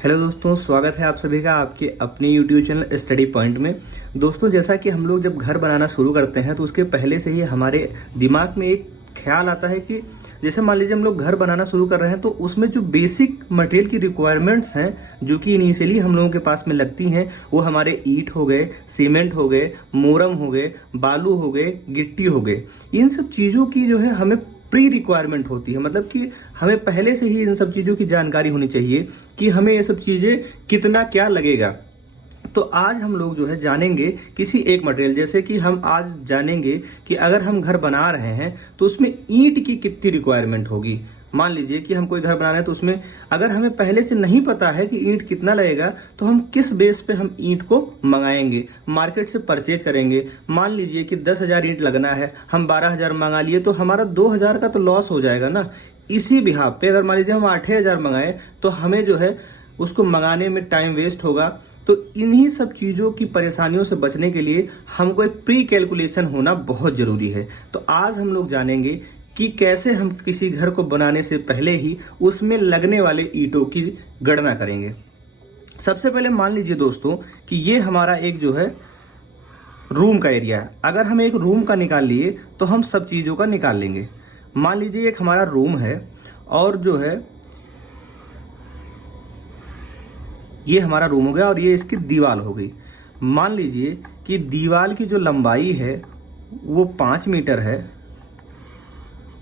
Hello दोस्तों, स्वागत है आप सभी का आपके अपने YouTube चैनल स्टडी पॉइंट में। दोस्तों, जैसा कि हम लोग जब घर बनाना शुरू करते हैं तो उसके पहले से ही हमारे दिमाग में एक ख्याल आता है कि जैसे मान लीजिए हम लोग घर बनाना शुरू कर रहे हैं तो उसमें जो बेसिक मटेरियल की रिक्वायरमेंट्स हैं जो कि इनिशियली हम लोगों के पास में लगती हैं वो हमारे ईंट हो गए, सीमेंट हो गए, मोरम हो गए, बालू हो गए, गिट्टी हो गए। इन सब चीज़ों की जो है हमें प्री रिक्वायरमेंट होती है, मतलब कि हमें पहले से ही इन सब चीज़ों की जानकारी होनी चाहिए कि हमें ये सब चीज़ें कितना क्या लगेगा। तो आज हम लोग जो है जानेंगे किसी एक मटेरियल, जैसे कि हम आज जानेंगे कि अगर हम घर बना रहे हैं तो उसमें ईंट की कितनी रिक्वायरमेंट होगी। मान लीजिए कि हम कोई घर बना रहे हैं तो उसमें अगर हमें पहले से नहीं पता है कि ईंट कितना लगेगा तो हम किस बेस पे हम ईंट को मंगाएंगे, मार्केट से परचेज करेंगे। मान लीजिए कि 10,000 ईंट लगना है, हम 12,000 मंगा लिए तो हमारा 2,000 का तो लॉस हो जाएगा ना। इसी बिहाफ पे अगर मान लीजिए हम 8,000 मंगाए तो हमें जो है उसको मंगाने में टाइम वेस्ट होगा। तो इन्हीं सब चीज़ों की परेशानियों से बचने के लिए हमको एक प्री कैलकुलेशन होना बहुत ज़रूरी है। तो आज हम लोग जानेंगे कि कैसे हम किसी घर को बनाने से पहले ही उसमें लगने वाले ईंटों की गणना करेंगे। सबसे पहले मान लीजिए दोस्तों कि ये हमारा एक जो है रूम का एरिया है। अगर हम एक रूम का निकाल लिए तो हम सब चीज़ों का निकाल लेंगे। मान लीजिए एक हमारा रूम है और जो है ये हमारा रूम हो गया और ये इसकी दीवार हो गई। मान लीजिए कि दीवार की जो लंबाई है वो 5 मीटर है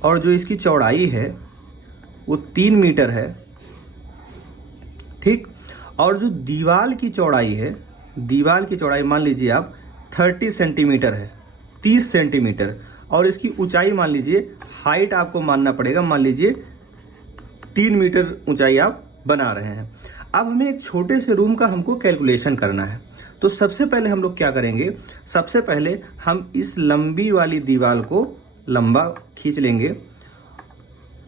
और जो इसकी चौड़ाई है वो 3 मीटर है, ठीक। और जो दीवार की चौड़ाई है, दीवार की चौड़ाई मान लीजिए आप 30 सेंटीमीटर है, 30 सेंटीमीटर। और इसकी ऊंचाई मान लीजिए, हाइट आपको मानना पड़ेगा, मान लीजिए 3 मीटर ऊंचाई आप बना रहे हैं। अब हमें एक छोटे से रूम का हमको कैलकुलेशन करना है। तो सबसे पहले हम लोग क्या करेंगे, सबसे पहले हम इस लंबी वाली दीवार को लंबा खींच लेंगे।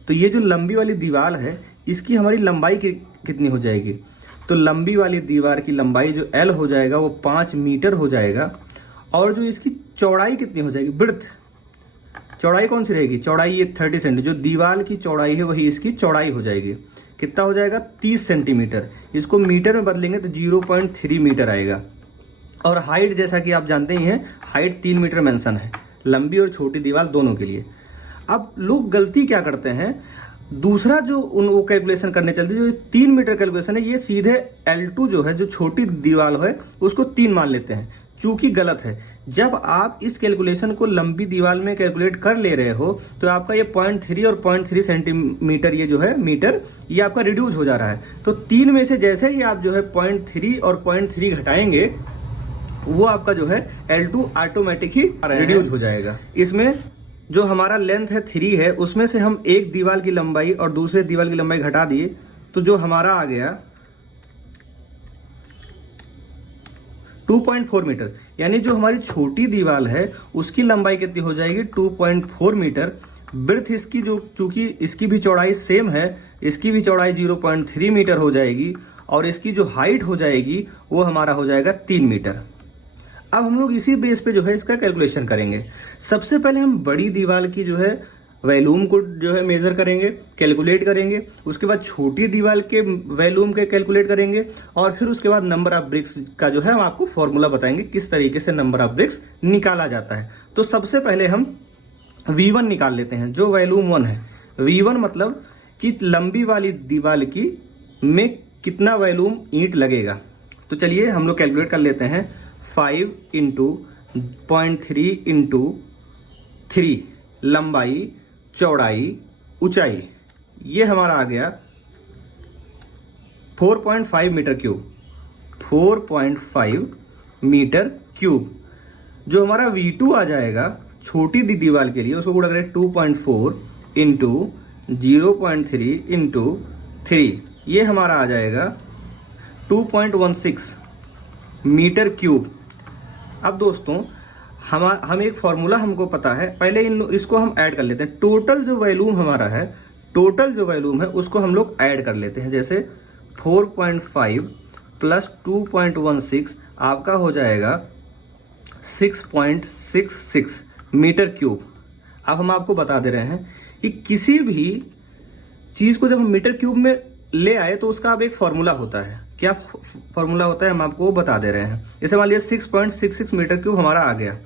तो ये जो लंबी वाली दीवार है इसकी हमारी लंबाई कितनी हो जाएगी, तो लंबी वाली दीवार की लंबाई जो L हो जाएगा वो 5 मीटर हो जाएगा। और जो इसकी चौड़ाई कितनी हो जाएगी, ब्रेड्थ, चौड़ाई कौन सी रहेगी, चौड़ाई ये 30 सेंटीमीटर, जो दीवार की चौड़ाई है वही इसकी चौड़ाई हो जाएगी। कितना हो जाएगा, 30 सेंटीमीटर। इसको मीटर में बदलेंगे तो 0.3 मीटर आएगा। और हाइट जैसा कि आप जानते ही हैं, हाइट 3 मीटर मेंशन है, लंबी और छोटी दीवार दोनों के लिए। अब लोग गलती क्या करते हैं, दूसरा जो वो कैलकुलेशन करने चलते, जो 3 मीटर कैलकुलेशन है, ये सीधे L2 जो है, जो छोटी दीवार है उसको 3 मान लेते हैं, चूंकि गलत है। जब आप इस कैलकुलेशन को लंबी दीवार में कैलकुलेट कर ले रहे हो तो आपका ये 0.3 और 0.3 सेंटीमीटर ये जो है मीटर, ये आपका रिड्यूस हो जा रहा है। तो 3 में से जैसे ही आप जो है 0.3 और 0.3 घटाएंगे वो आपका जो है L2 ऑटोमेटिक ही रिड्यूस हो जाएगा। इसमें जो हमारा लेंथ है 3 है, उसमें से हम एक दीवार की लंबाई और दूसरे दीवार की लंबाई घटा दिए तो जो हमारा आ गया 2.4 मीटर। यानी जो हमारी छोटी दीवार है उसकी लंबाई कितनी हो जाएगी, 2.4 मीटर। ब्रेड्थ इसकी जो, चूंकि इसकी भी चौड़ाई सेम है, इसकी भी चौड़ाई 0.3 मीटर हो जाएगी। और इसकी जो हाइट हो जाएगी वो हमारा हो जाएगा 3 मीटर। अब हम लोग इसी बेस पे जो है इसका कैलकुलेशन करेंगे। सबसे पहले हम बड़ी दीवार की जो है वॉल्यूम को जो है मेजर करेंगे, कैलकुलेट करेंगे। उसके बाद छोटी दीवार के वॉल्यूम के कैलकुलेट करेंगे और फिर उसके बाद नंबर ऑफ ब्रिक्स का जो है हम आपको फॉर्मूला बताएंगे किस तरीके से नंबर ऑफ ब्रिक्स निकाला जाता है। तो सबसे पहले हम V1 निकाल लेते हैं, जो वॉल्यूम 1 है। V1 मतलब कि लंबी वाली दीवार की में कितना वॉल्यूम ईंट लगेगा। तो चलिए हम लोग कैलकुलेट कर लेते हैं। 5 इंटू 0.3 इंटू 3, लंबाई, चौड़ाई, ऊंचाई, ये हमारा आ गया 4.5 मीटर क्यूब, 4.5 मीटर क्यूब। जो हमारा V2 आ जाएगा छोटी दीवार के लिए, उसको गुणा करें 2.4 इंटू 0.3 इंटू 3, ये हमारा आ जाएगा 2.16 मीटर क्यूब। अब दोस्तों हम एक फॉर्मूला हमको पता है, पहले इसको हम ऐड कर लेते हैं। टोटल जो वॉल्यूम हमारा है, टोटल जो वॉल्यूम है उसको हम लोग ऐड कर लेते हैं। जैसे 4.5 प्लस 2.16 आपका हो जाएगा 6.66 मीटर क्यूब। अब हम आपको बता दे रहे हैं कि किसी भी चीज को जब हम मीटर क्यूब में ले आए तो उसका अब एक फॉर्मूला होता है। क्या फॉर्मूला होता है हम आपको बता दे रहे हैं। जैसे मान लीजिए 6.66 मीटर क्यूब हमारा आ गया,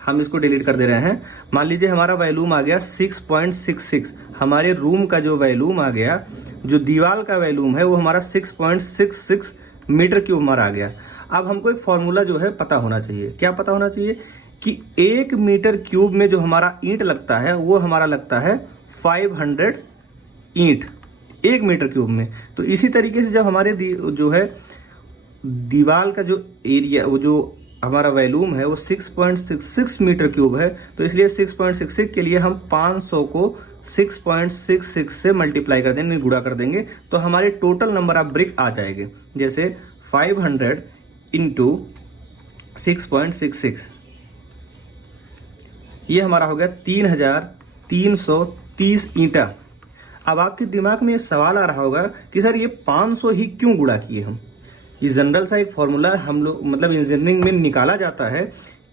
हम इसको डिलीट कर दे रहे हैं। मान लीजिए हमारा वॉल्यूम आ गया 6.66, हमारे रूम का जो वॉल्यूम आ गया, जो दीवार का वॉल्यूम है वो हमारा 6.66 मीटर क्यूब हमारा आ गया। अब हमको एक फॉर्मूला जो है पता होना चाहिए। क्या पता होना चाहिए कि 1 मीटर क्यूब में जो हमारा ईंट लगता है वो हमारा लगता है 500 ईंट 1 मीटर क्यूब में। तो इसी तरीके से जब हमारे जो है दीवार का जो एरिया, वो जो हमारा वॉल्यूम है वो 6.66 मीटर क्यूब है, तो इसलिए 6.66 के लिए हम 500 को 6.66 से मल्टीप्लाई कर देंगे, गुणा कर देंगे, तो हमारे टोटल नंबर ऑफ ब्रिक आ जाएंगे। जैसे 500 इंटू 6.66, ये हमारा हो गया 3330 ईंटा। अब आपके दिमाग में ये सवाल आ रहा होगा कि सर ये 500 ही क्यों गुणा किए हम। ये जनरल सा एक फॉर्मूला हम लोग मतलब इंजीनियरिंग में निकाला जाता है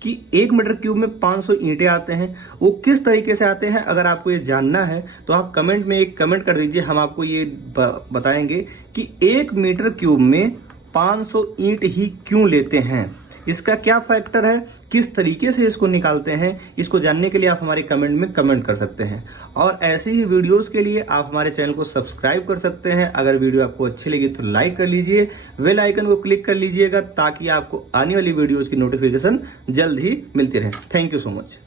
कि 1 मीटर क्यूब में 500 ईंटें आते हैं। वो किस तरीके से आते हैं, अगर आपको ये जानना है तो आप कमेंट में एक कमेंट कर दीजिए, हम आपको ये बताएंगे कि 1 मीटर क्यूब में 500 ईंट ही क्यों लेते हैं, इसका क्या फैक्टर है, किस तरीके से इसको निकालते हैं। इसको जानने के लिए आप हमारे कमेंट में कमेंट कर सकते हैं। और ऐसे ही वीडियोस के लिए आप हमारे चैनल को सब्सक्राइब कर सकते हैं। अगर वीडियो आपको अच्छी लगी तो लाइक कर लीजिए, बेल आइकन को क्लिक कर लीजिएगा ताकि आपको आने वाली वीडियोस की नोटिफिकेशन जल्द ही मिलती रहे। Thank you so much.